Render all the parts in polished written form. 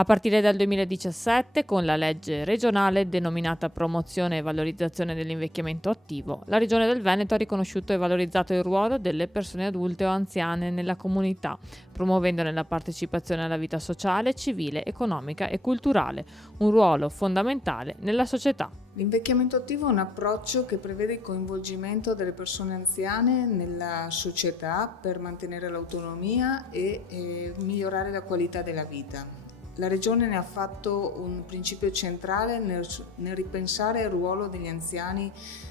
A partire dal 2017, con la legge regionale denominata Promozione e Valorizzazione dell'invecchiamento attivo, la Regione del Veneto ha riconosciuto e valorizzato il ruolo delle persone adulte o anziane nella comunità, promuovendone la partecipazione alla vita sociale, civile, economica e culturale, un ruolo fondamentale nella società. L'invecchiamento attivo è un approccio che prevede il coinvolgimento delle persone anziane nella società per mantenere l'autonomia e migliorare la qualità della vita. La Regione ne ha fatto un principio centrale nel ripensare il ruolo degli anziani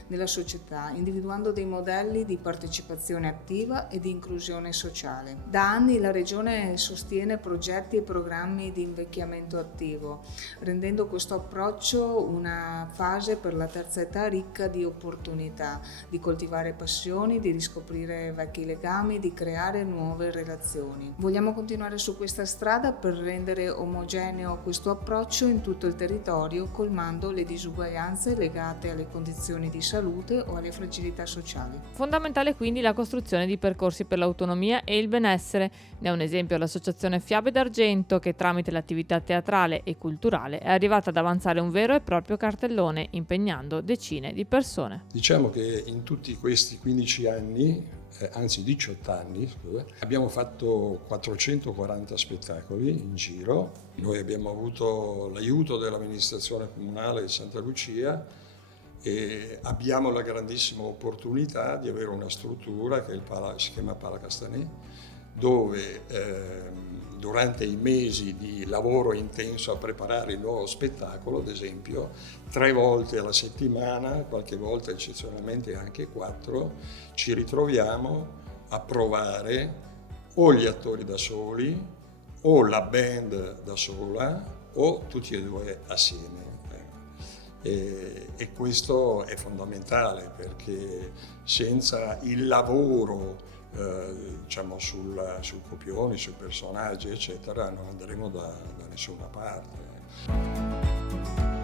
nella società, individuando dei modelli di partecipazione attiva e di inclusione sociale. Da anni la Regione sostiene progetti e programmi di invecchiamento attivo, rendendo questo approccio una fase per la terza età ricca di opportunità, di coltivare passioni, di riscoprire vecchi legami, di creare nuove relazioni. Vogliamo continuare su questa strada per rendere omogeneo questo approccio in tutto il territorio, colmando le disuguaglianze legate alle condizioni di salute o alle fragilità sociali. Fondamentale quindi la costruzione di percorsi per l'autonomia e il benessere. Ne è un esempio l'associazione Fiabe d'Argento che tramite l'attività teatrale e culturale è arrivata ad avanzare un vero e proprio cartellone impegnando decine di persone. Diciamo che in tutti questi 15 anni, anzi 18 anni, abbiamo fatto 440 spettacoli in giro. Noi abbiamo avuto l'aiuto dell'amministrazione comunale di Santa Lucia e abbiamo la grandissima opportunità di avere una struttura che si chiama Pala Castanè, dove durante i mesi di lavoro intenso a preparare il nuovo spettacolo, ad esempio, 3 volte alla settimana, qualche volta eccezionalmente anche 4, ci ritroviamo a provare o gli attori da soli, o la band da sola, o tutti e due assieme. E questo è fondamentale perché senza il lavoro diciamo sul copione, sui personaggi eccetera non andremo da nessuna parte.